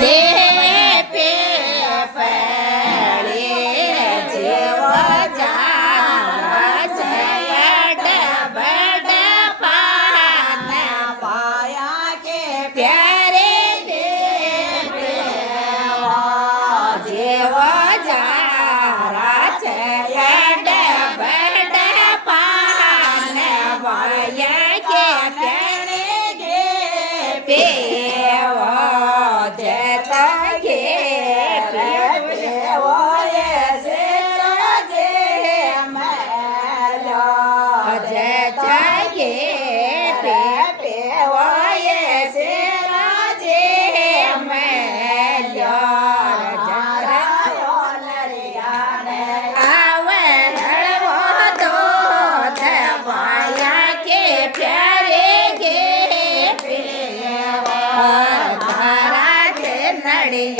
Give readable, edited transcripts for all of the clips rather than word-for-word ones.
ले पे पड़े जीव जार बड़ बड़ पान पाया के प्यारे देवे जीव जारा बड़ बड़ पान पाया के प्यारे देवे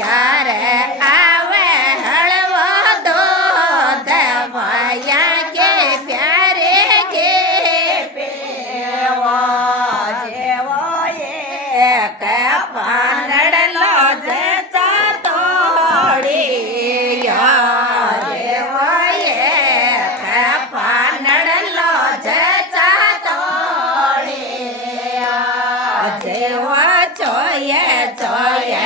यार आवे हलवो दो दवाया के प्यारे के पेवा जेवो ये कपानड़ लो जता तोड़ी जेवो ये कपानड़ लो जता तोड़ी जेवो चोये चोये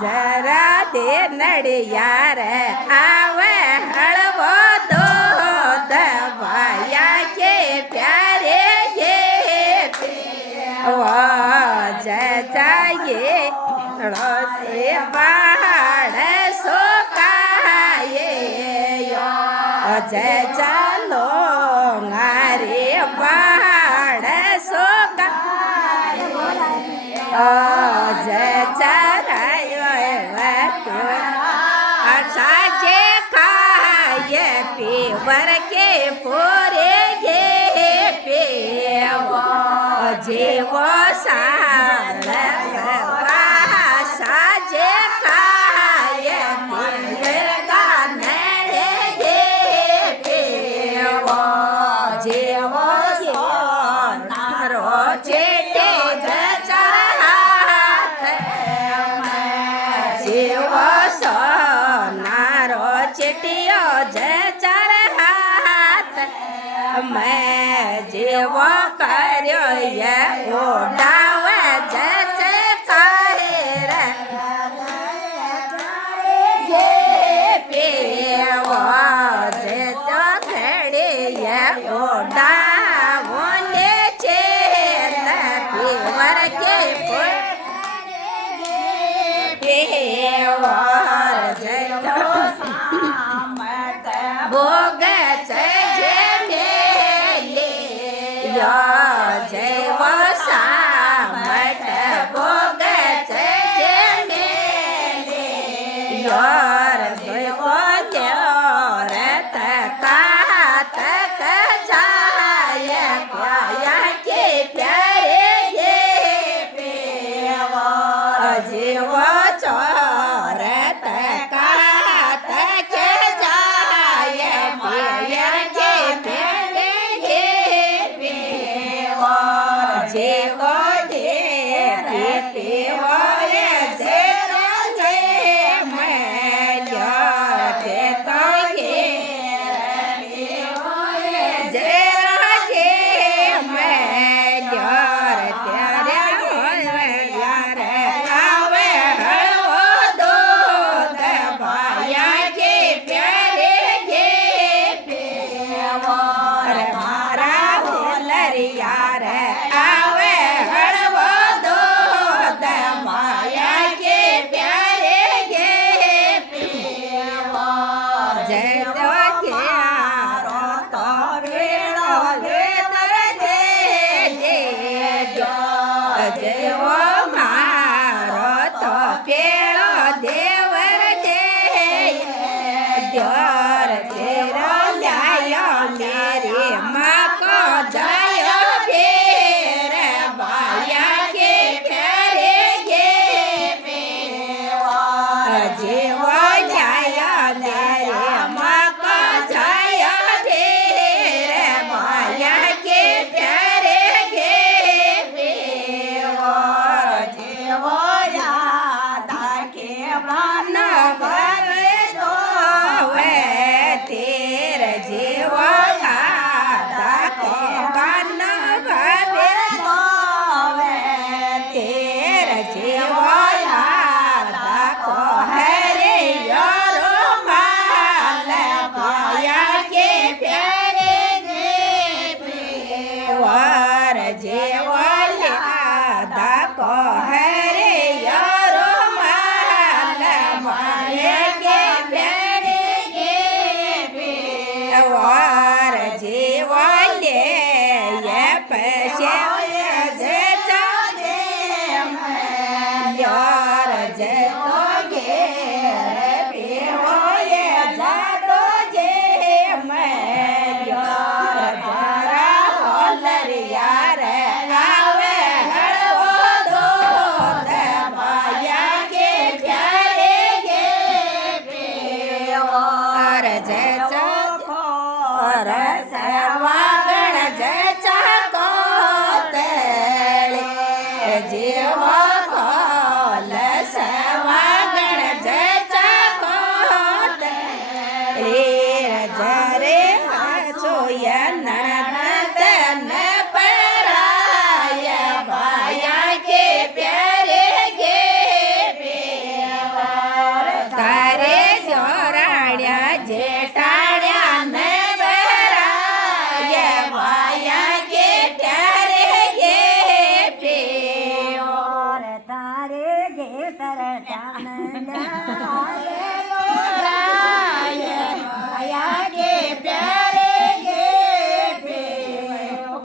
जरा दे नड़ियार आवे हलवो दो दवाया के प्यारे ये जाइए बाढ़ सोकाये चलो मारे बाढ़ सोकाये साजे खाए पीवर के पूरे गे पेवा जेवो साजे खाए पीवर का नरे गे पेवा जेवो જેવો કર્યો એ ઉડાવે જય જયકારે રે જે પીવો જે ચોથડીએ ઉડાવો ને છે પીવર કે પીવો ભોગ છે જે મેલ્યો જૈવ સામટ ભોગ છે જે મેલ્યો જૈવો રત કાત જાય પ્યાયા કે પ્યારે જે પીવો જીવો ચોરત કાત કે જાય પ્યાયા કે પ્યારે જે પીવો જેવો ઢેર પીવો જે જે મેલ્યો તે તો ઘેર પીવો જે મેલ્યો ત્યારે આવે હળવો દૂધ ભાયા કે પ્યારે જે પીવો મારા હોલરિયા રે આવે હળવો દૂધ માયા કે પ્યારે જે પીવો જય તો ક્યારો તો વેળો વેતર દેજો જેવો મારો તો પેળો દેવર દેજો તેરો લ્યાયો મેરી માં કો જાયો ફેર ભાયા કે પ્યારે જે પીવો જેવો લ્યાયો મેરી માં કો જાયો ફેર ભાયા કે પ્યારે જે પીવો જેવો યાદ કે મન ભરે દોવે તેર જેવો યાદ કે મન ભરે દોવે તેર જેવો યાદ કો હરે યારો માલ ભાયા કે પ્યારે જે પીવો જેવો યાદ કો હરે યારો માલ ભાયા કે પ્યારે જે પીવો જેવો લે પછી